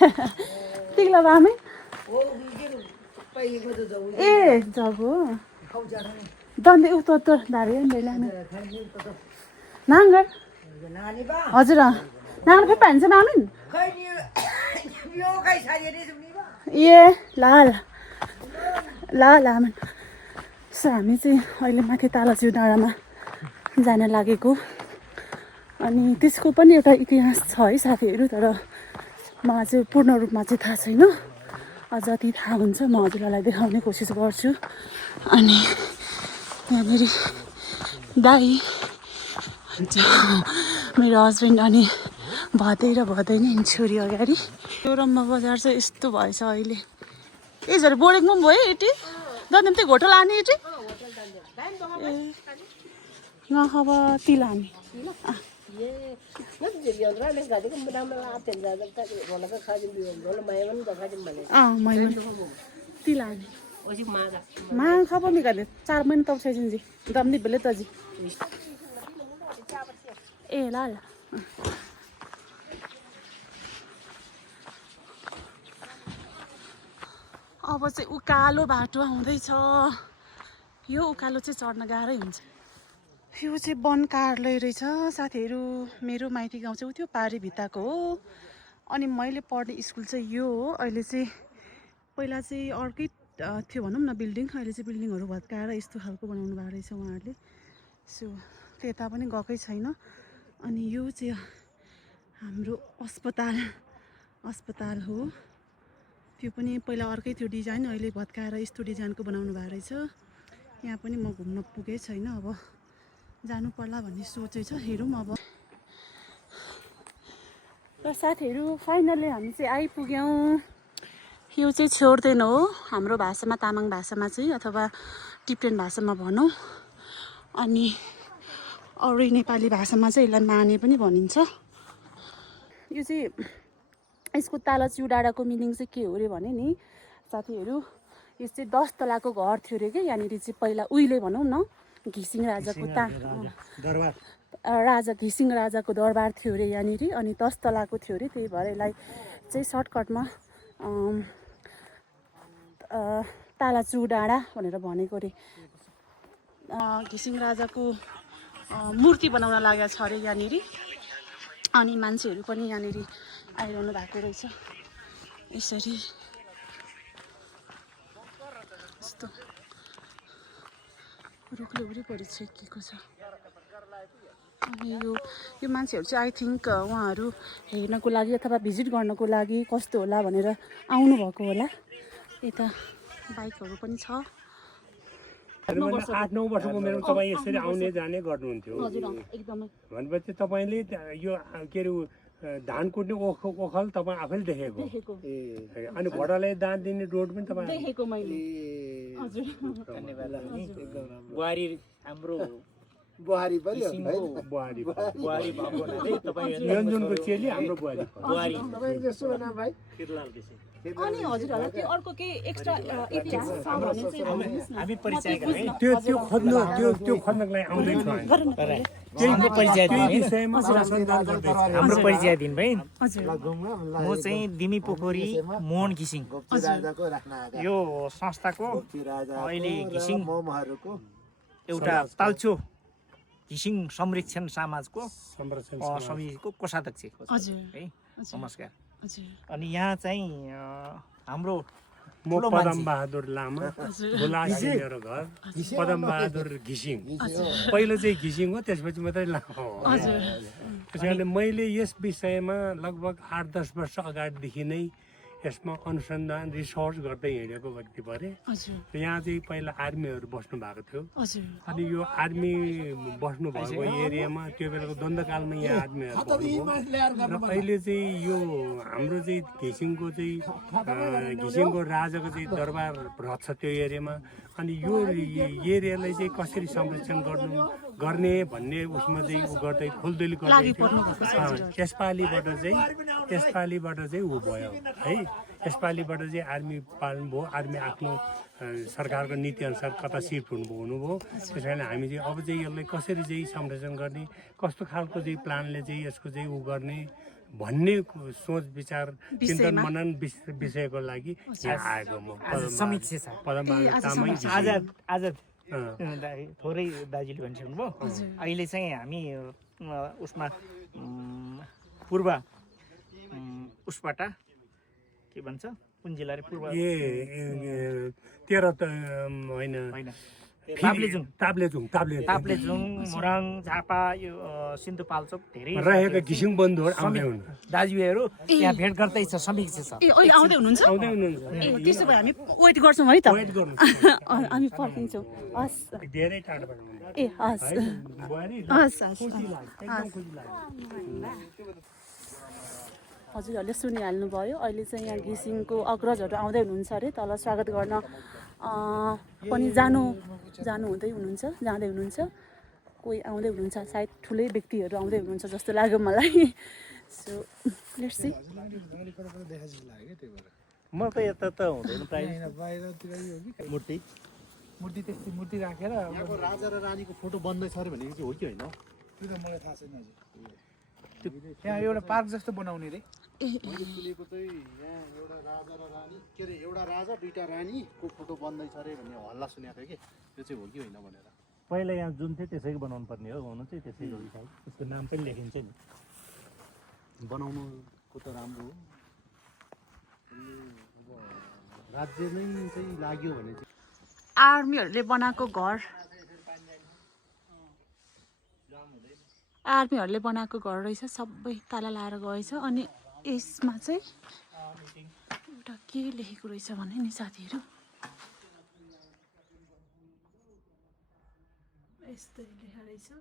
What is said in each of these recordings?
तिगला बामे ए जागो दन्दे उतो तो दारे बेलाने नांगर हजुर नांगर पे पान्छ मामिन ए लाल लामन सो हामी चाहिँ अहिले माथि तालाच्यु डाँडामा जान लागेको अनि त्यसको पनि एउटा इतिहास छ है साथीहरू तर मलाई चाहिँ पूर्ण रूपमा चाहिँ थाहा छैन जति थाहा हुन्छ म हजुरलाई देखाउने कोसिस गर्छु अनि यहाँनिर दाई मेरो हस्बेन्ड अनि भदै नै छोरी अगाडि त्यो रम्मा बजार चाहिँ यस्तो भएछ अहिले एजहरू बोडेको पनि भयो यति दन्दिम त्यो घोटो लाने यति ए नखबा ती लाने ती लाने माग खबर नहीं करते 4 महिने तब छै जी दम नहीं बेले तजी ए लाल अब चाहिँ उकालो बाटो आउँदैछ यो उकालो चाहिँ चढ्न गाह्रै हुन्छ यो चाहिँ वन कार्यालय रहेछ साथीहरू मेरो माइती गाउँ चाहिँ उयो पारी भित्ताको हो अनि मैले पढ्ने स्कुल चाहिँ यो हो अहिले चाहिँ पहिला चाहिँ अर्कै थियो भनौँ न बिल्डिङ अहिले चाहिँ बिल्डिङहरू भत्काएर यस्तो खालको बनाउनु भएको रहेछ उहाँहरूले सो त्यता पनि गएकै छैन अनि यो चाहिँ हाम्रो अस्पताल हो त्यो पनि पहिला अर्कै थियो डिजाइन अहिले भत्काएर यस्तो डिजाइनको बनाउनु भएको रहेछ यहाँ पनि म घुम्न पुगेँ छैन अब जानु पर्ला भन्ने सोचै छ हेरौँ अब र साथीहरू फाइनली हामी चाहिँ आइपुग्यौँ यो चाहिँ छोड्दैन हो हाम्रो भाषामा तामाङ भाषामा चाहिँ अथवा टिप्टेन भाषामा भनौँ अनि अरू नेपाली भाषामा चाहिँ यसलाई माने पनि भनिन्छ यो चाहिँ यसको तालाच्यु डाँडाको मिनिङ चाहिँ के हो रे भने नि साथीहरू यो चाहिँ 10 तलाको घर थियो रे के यहाँनिर चाहिँ पहिला उहिले भनौँ न घिसिङ राजाको राजा घिसिङ राजाको दरबार थियो रे यहाँनिर अनि 10 तलाको थियो रे त्यही भएर यसलाई चाहिँ सर्टकटमा तालाच्यु डाँडा भनेर भनेको रे घिसिङ राजाको मूर्ति बनाउन लागेको छ अरे यहाँनिर अनि मान्छेहरू पनि यहाँनिर आइरहनु भएको रहेछ यसरी यस्तो रुखले वरिपरि छेकिएको छ अनि यो मान्छेहरू चाहिँ आई थिङ्क उहाँहरू हेर्नको लागि अथवा भिजिट गर्नको लागि कस्तो होला भनेर आउनुभएको होला यता बाइकहरू पनि छ 8-9 वर्षको उमेरमा तपाईँ यसरी आउने जाने गर्नुहुन्थ्यो भनेपछि तपाईँले यो के अरे धान कुट्ने ओखल तपाईँ आफैले देखेको अनि घोडालाई दान दिने रोड पनि तपाईँ देखेको मैले हजुर बुहारी हाम्रो बुहारी पनि बुहारी निरञ्जनको चेली हाम्रो बुहारी तपाईँको जस्तो भन भाइ अनि हजुरहरुलाई त्यो अर्को के एक्स्ट्रा इतिहास छ भने चाहिँ हामी परिचय गरे त्यो खोज्नको लागि आउँदै छ हाम्रो परिचय त्यो विषयमा अनुसन्धान गर्दै हाम्रो परिचय दिन भाइ हजुर म चाहिँ दिमी पोखरी मोहन घिसिङ यो संस्थाको अहिले घिसिङ एउटा तालचो घिसिङ संरक्षण समाजको समितिको कोषाध्यक्ष है नमस्कार अनि यहाँ चाहिँ हाम्रो म पदम बहादुर लामा बुलासी मेरो घर पदम बहादुर घिसिङ पहिलो चाहिँ घिसिङ हो त्यसपछि मात्रै लामा हो त्यसैले मैले यस विषयमा लगभग 8-10 वर्ष अगाडिदेखि नै यसमा अनुसन्धान रिसर्च गर्दै हिँडेको व्यक्ति भरे यहाँ चाहिँ पहिला आर्मीहरू बस्नु भएको थियो अनि यो आर्मी बस्नु भएको एरियामा त्यो बेलाको द्वन्द्वकालमा यहाँ आर्मीहरू बस्नुभयो र अहिले चाहिँ यो हाम्रो चाहिँ घिसिङको राजाको चाहिँ दरबार रहन्छ त्यो एरियामा अनि यो एरियालाई चाहिँ कसरी संरक्षण गर्ने भन्ने उसमा चाहिँ उ गर्दै फुलदुली गर्दै यसपालिबाट चाहिँ उ भयो है यसपालिबाट चाहिँ आर्मी पाल्नुभयो आर्मी आफ्नो सरकारको नीति अनुसार कता सिफ्ट हुनुभयो त्यस कारण हामी चाहिँ अब चाहिँ यसलाई कसरी चाहिँ संरक्षण गर्ने कस्तो खालको चाहिँ प्लानले चाहिँ यसको चाहिँ उ गर्ने भन्ने सोच विचार चिन्तन मनन विषयको लागि यहाँ आएको म समीक्षा पदमबहादुर तामाङ आज थोरै दाजुले भनिसक्नुभयो अहिले चाहिँ हामी उसमा पूर्व उसबाट के भन्छ कुन जिल्ला रे पूर्व होइन ताप्लेजुङ मोरङ झापा यो सिन्धुपाल्चोक धेरै रहेका घिसिङ बन्धुहरू आउँदै हुन् दाजुभाइहरू यहाँ भेट गर्दैछ समीक्षा छ ए अहिले आउँदै हुनुहुन्छ ए त्यसो भए हामी वेट गर्छौँ है त वेट गर्नु हामी फर्किन्छौँ हस् धेरै टाढोबाट हुनुहुन्छ ए हस् हस् हस् हजुरहरूले सुनिहाल्नुभयो अहिले चाहिँ यहाँ घिसिङको अग्रजहरू आउँदै हुनुहुन्छ अरे तल स्वागत गर्न पनि जानुहुँदै हुनुहुन्छ जाँदै हुनुहुन्छ कोही आउँदै हुनुहुन्छ सायद ठुलै व्यक्तिहरू आउँदै हुनुहुन्छ जस्तो लाग्यो मलाई सो लेट्स सी म त यता त हुँदैन प्रायः मूर्ति त्यस्तै मूर्ति राखेर यहाँको राजा र रानीको फोटो बन्दैछ अरे भनेको चाहिँ हो कि होइन त्यो त मलाई थाहा छैन अझै यहाँ एउटा पार्क जस्तो बनाउने रे मैले सुनेको चाहिँ यहाँ एउटा राजा र रानी के अरे एउटा राजा दुईटा रानीको फोटो बन्दैछ अरे भन्ने हल्ला सुनेको थियो कि त्यो चाहिँ हो कि होइन भनेर पहिला यहाँ जुन थियो त्यसैको बनाउनु पर्ने हो हुनु चाहिँ त्यसैको हिसाब त्यसको नाम पनि लेखिन्छ नि बनाउनुको त राम्रो हो अब राज्य नै चाहिँ लाग्यो भने चाहिँ आर्मीहरूले बनाएको घर आर्मीहरूले बनाएको घर रहेछ सबै ताला लाएर गएछ अनि यसमा चाहिँ एउटा के लेखेको रहेछ भने नि साथीहरू यस्तै लेखा रहेछ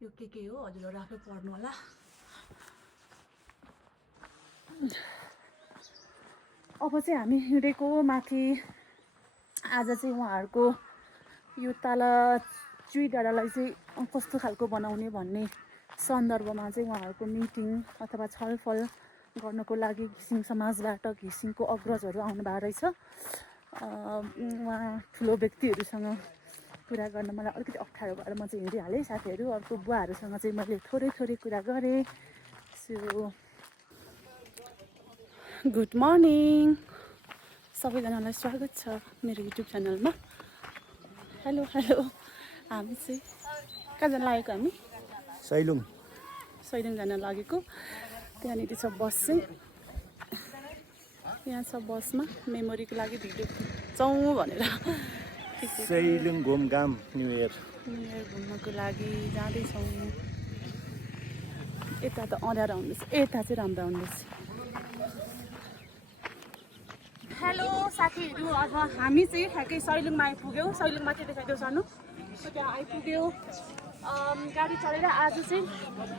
यो के हो हजुरहरू आफै पढ्नु होला अब चाहिँ हामी हिँडेको माथि आज चाहिँ उहाँहरूको यो ताला चुई डाँडालाई चाहिँ कस्तो खालको बनाउने भन्ने सन्दर्भमा चाहिँ उहाँहरूको मिटिङ अथवा छलफल गर्नको लागि घिसिङ समाजबाट घिसिङको अग्रजहरू आउनु भएको रहेछ उहाँ ठुलो व्यक्तिहरूसँग कुरा गर्न मलाई अलिकति अप्ठ्यारो भएर म चाहिँ हिँडिहालेँ साथीहरू अर्को बुवाहरूसँग चाहिँ मैले थोरै कुरा गरेँ सो गुड मर्निङ सबैजनालाई स्वागत छ मेरो युट्युब च्यानलमा हेलो हामी चाहिँ कहाँ जान लागेको हामी सैलुङ जान लागेको त्यहाँनिर छ बस चाहिँ यहाँ छ बसमा मेमोरीको लागि भिडियो खिच्छौँ भनेर सैलुङ घुमघाम न्यु इयर घुम्नको लागि जाँदैछौँ यता त अँध्यारो हुँदैछ यता चाहिँ राम्रो हुँदैछ हेलो साथीहरू अब हामी चाहिँ ठ्याक्कै सैलुङमा आइपुग्यौँ सैलुङमा चाहिँ देखाइदेऊ सानो त्यहाँ आइपुग्यौँ गाडी चढेर आज चाहिँ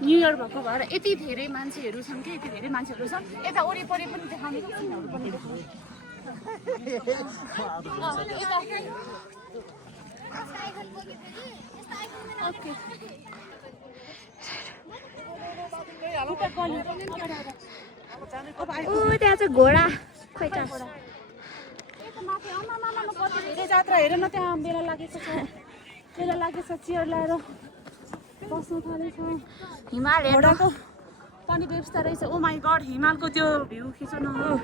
न्यु इयर भएको भएर यति धेरै मान्छेहरू छन् कि यति धेरै मान्छेहरू छ यता वरिपरि पनि देखाउने सिनहरू पनि देखाउने ओके त्यहाँ चाहिँ घोडा खोइ त माथि आमा कति धेरै जात्रा हेर न त्यहाँ बेला लागेको छ चियर ल्याएर बस्नु थालेछ हिमाल घोडाको पनि व्यवस्था रहेछ ओ माई गड हिमालको त्यो भ्यू खिच्नु न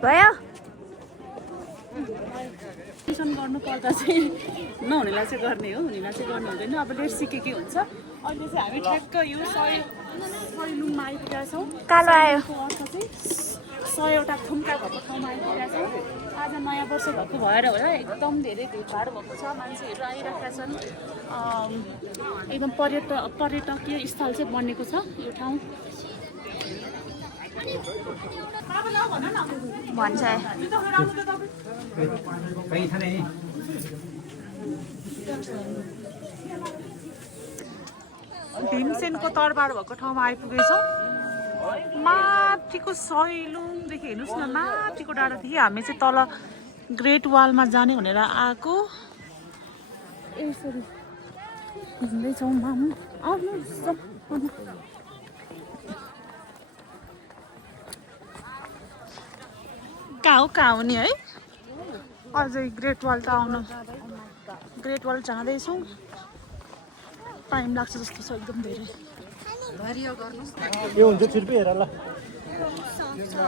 भयो टिउसन गर्नु पर्दा चाहिँ नहुनेलाई चाहिँ गर्ने हो हुनेलाई चाहिँ गर्नु हुँदैन अब लेट सिके के हुन्छ अहिले चाहिँ हामी ठ्याक्क यो सैलुङमा आइपुगेका छौँ कालो आयो अर्थ चाहिँ 100वटा थुम्का भएको ठाउँमा आइपुगेका छौँ। आज नयाँ वर्ष भएको भएर होला एकदम धेरै भिडभाड भएको छ, मान्छेहरू आइरहेका छन्। एकदम पर्यटकीय स्थल चाहिँ बनेको छ यो ठाउँ। भन्छ भीमसेनको तरबार भएको ठाउँमा आइपुगेछौँ। माथिको सैलुङदेखि हेर्नुहोस् न, माथिको डाँडादेखि हामी चाहिँ तल ग्रेट वालमा जाने भनेर आएको। यसरी हिँड्दैछौँ। मामु आउनुहोस्। कहाँ हो नि है, अझै ग्रेट वाल त आउनु, ग्रेट वाल जाँदैछौँ। टाइम लाग्छ जस्तो छ एकदम धेरै। यो हुन्छ छुर्पी हेर ल।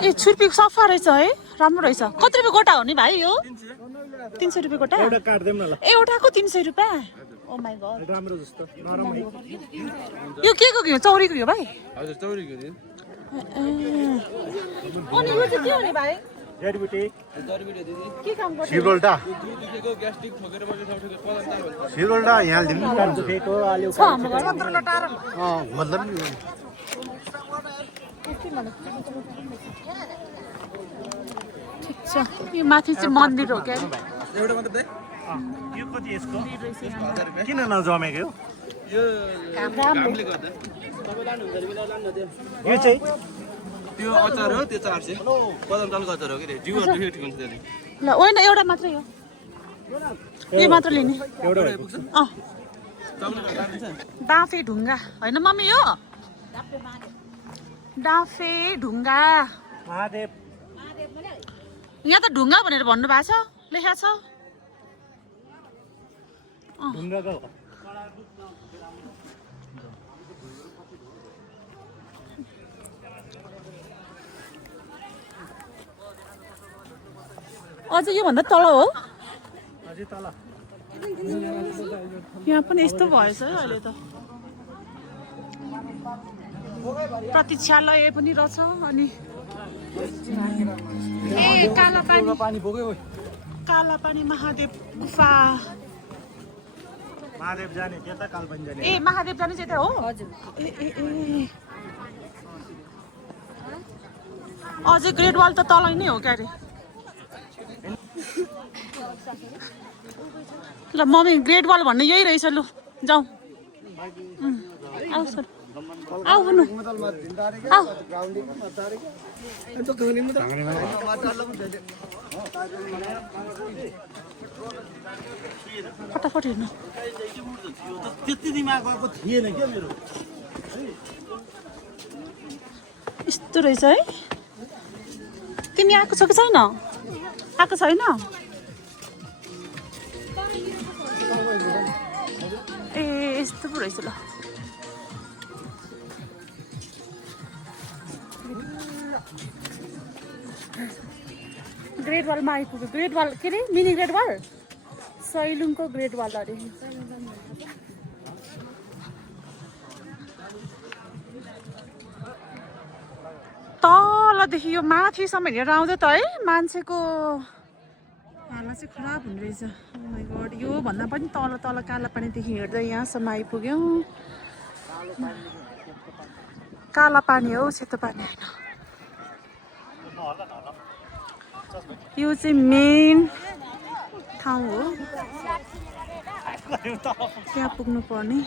ए छुर्पी सफा रहेछ है, राम्रो रहेछ। कति रुपियाँ गोटा हो नि भाइ यो? 300 रुपियाँ गोटा? एउटा काट्दैम न ल। एउटाको 300 रुपियाँ? ओ माई गॉड, राम्रो जस्तो नरम है। यो के को घिउ? चौरीको घिउ भाइ? हजुर चौरीको नि। अनि यो चाहिँ के हो नि भाइ? जडीबुटी के काम गर्छ? सिरोल्टा दुखेको ग्यास्ट्रिक ठोकेर बसेर ठोकेर पदन्ता भन्छ। सिरोल्टा यहाँ दिनु कान दुखेको आलु छ हाम्रो घरमा। मतलब ठिक छ। यो माथि चाहिँ मन्दिर हो क्या? एउटा मात्र दे। यो कति यसको? किन नजमेको यो? यो कामले गर्दा यो चाहिँ त्यो अचार हो, त्यो 400। पदन्तालको अचार हो के रे, जिउहरू दुखेको ठिक हुन्छ त्यसले। ल होइन, एउटा मात्रै हो, यो मात्र लिने। एउटा अँ डाँफे ढुङ्गा होइन मम्मी? यो डाँफे ढुङ्गा। महादेव यहाँ त ढुङ्गा भनेर भन्नुभएको छ, लेखा छ। ढुङ्गाको अझ योभन्दा तल हो। अझै तल। यहाँ पनि यस्तो भएछ है अहिले त। प्रतीक्षालय पनि रहेछ। अनि ए कालापानी कालापानी महादेव गुफा। महादेव जाने त्यता कालपानी जाने। ए महादेव जाने चाहिँ त्यहाँ हो? ए ए ए अझै ग्रेट वाल त तलै नै हो क्या अरे। ल मम्मी ग्रेट वाल भन्ने यही रहेछ, लु जाउँ। आऊ सर, आऊ भन्नु, आऊ। फटाफट हेर्नु। त्यति दिमाग गएको थिएन क्या मेरो। यस्तो रहेछ है। तिमी आएको छ कि छैन? आएको छैन? ए यस्तो पो रहेछ। ल ग्रेट वालमा आइपुग्यो। ग्रेट वाल के अरे, मिनी ग्रेट वाल, सैलुङको ग्रेट वाल अरे। तलदेखि यो माथिसम्म हेरेर आउँदा त है मान्छेको हालत चाहिँ खराब हुने रहेछ। ओ माई गॉड, यो भन्दा पनि तल तल कालापानीदेखि हेर्दा यहाँसम्म आइपुग्यौँ। काला पानी हो, सेतो पानी होइन। यो चाहिँ मेन ठाउँ हो, त्यहाँ पुग्नु पर्ने।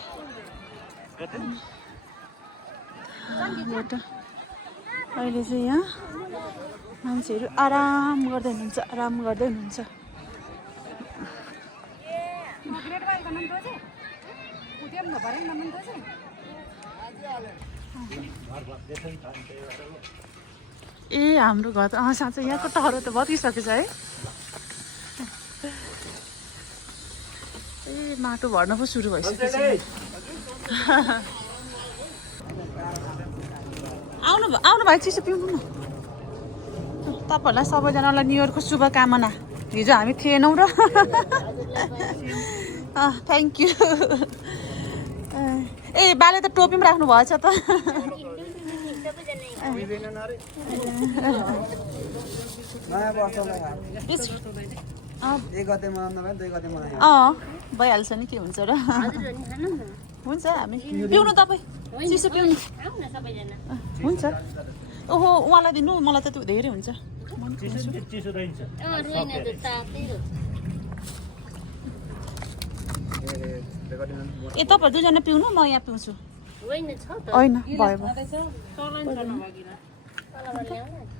अहिले चाहिँ यहाँ मान्छेहरू आराम गर्दै हुनुहुन्छ, आराम गर्दै हुनुहुन्छ। ए हाम्रो घर त साँच्चै यहाँको टहरो त बत्किसकेछ है। ए माटो भर्न पो सुरु भइसकेछ। आउनु भाइ, चिसो पिउनु न। तपाईँहरूलाई सबैजनालाई न्यु इयरको शुभकामना। हिजो हामी थिएनौँ र। Thank you. ए बाले त टोपी पनि राख्नु भएछ त। भइहाल्छ नि के हुन्छ र हुन्छ हामी पिउनु तपाईँ चिसो पिउनु हुन्छ ओहो उहाँलाई दिनु मलाई त त्यो धेरै हुन्छ चिसो रहन्छ ए तपाईँहरू दुईजना पिउनु म यहाँ पिउँछु होइन भयो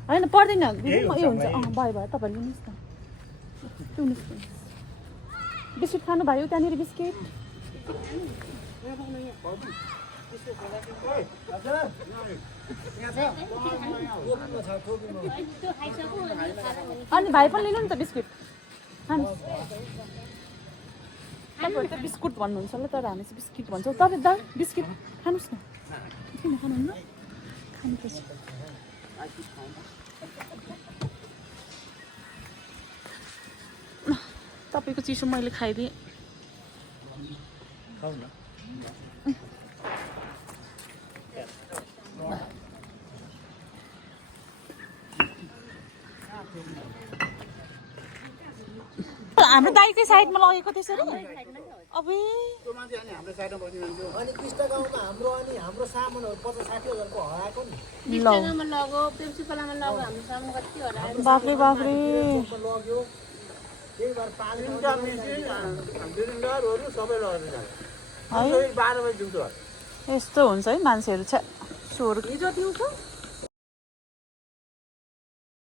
होइन पर्दैन यो हुन्छ भयो भयो तपाईँहरू लिनुहोस् न पिउनुहोस् बिस्कुट खानु भयो त्यहाँनिर बिस्किट अनि भाइ पनि लिनु नि त बिस्कुट खानु तपाईँहरू त बिस्कुट भन्नुहुन्छ ल तर हामी चाहिँ बिस्किट भन्छौँ तपाईँ दा बिस्किट खानुहोस् न किन खानुहुन्न खानुपर्छ तपाईँको चिसो मैले खाइदिएँ खाऊ न हाम्रो दाइकै साइडमा लगेको त्यसरी अब बाफ्रे बाफ्रे यस्तो हुन्छ है मान्छेहरू छ स्वर्ग